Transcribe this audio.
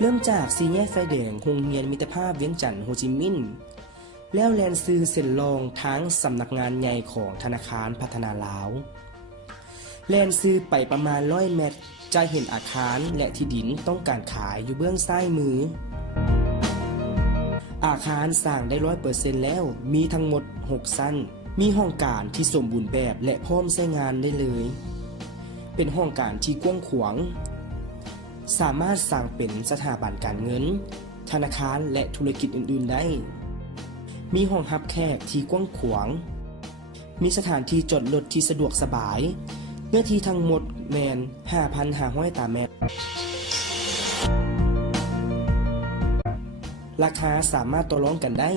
เริ่มจากสี่แยกไฟแดงโรงเรียนมิตรภาพเวียงจันทน์โฮจิมินห์แล้วแลนซื้อเส้นรองทั้งสำนักงานใหญ่ของธนาคารพัฒนาลาวแลนซื้อไปประมาณ100 เมตรจะเห็นอาคารและที่ดินต้องการขายอยู่เบื้องซ้ายมืออาคารสร้างได้ 100% แล้วมีทั้งหมด6ชั้นมีห้องการที่สมบูรณ์แบบและพร้อมใช้งานได้เลยเป็นห้องการที่กว้างขวางสามารถสร้างเป็นสถาบันการเงินธนาคารและธุรกิจอื่นๆได้มีห้องรับแขกที่กว้างขวางมีสถานที่จอดรถที่สะดวกสบายเนื้อที่ทั้งหมดแมน 5,500 ตารางเมตรราคาสามารถต่อรองกันได้